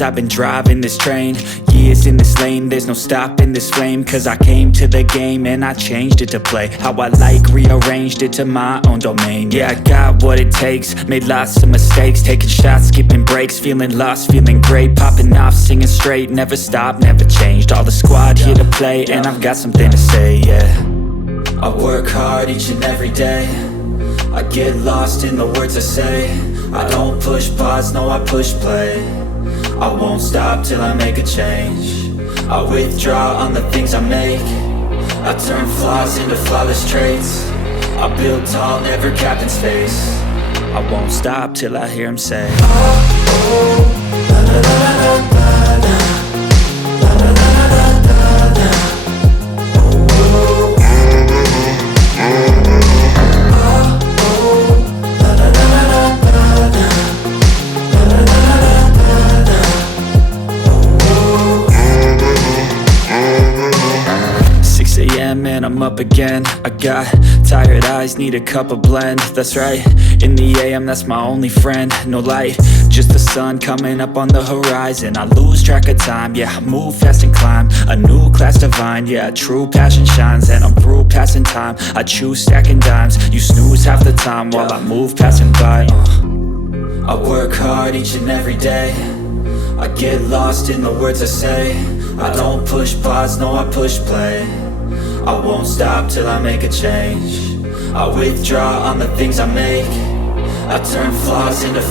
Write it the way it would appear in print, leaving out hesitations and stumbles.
years I've been driving this train, years in this lane, there's no stopping this flame. Cause I came to the game and I changed it to play how I like, rearranged it to my own domain. Yeah, I got what it takes, made lots of mistakes, taking shots, skipping breaks, feeling lost, feeling great, popping off, singing straight, never stopped, never changed. All the squad here to play and I've got something to say, yeah. I work hard each and every day, I get lost in the words I say. I don't push pause, no, I push play. I won't stop till I make a change. I withdraw on the things I make. I turn flaws into flawless traits. I build tall, never capped in space. I won't stop till I hear him say, oh, oh, la la la la la la, la la la la la la, oh, oh, and I'm up again. I got tired eyes, need a cup of blend. That's right, in the AM, that's my only friend. No light, just the sun coming up on the horizon. I lose track of time, yeah, I move fast and climb a new class divine, yeah, true passion shines. And I'm through passing time, I choose stacking dimes. You snooze half the time while I move passing by. I work hard each and every day, I get lost in the words I say. I don't push pause, no, I push play. I won't stop till I make a change. I withdraw on the things I make. I turn flaws into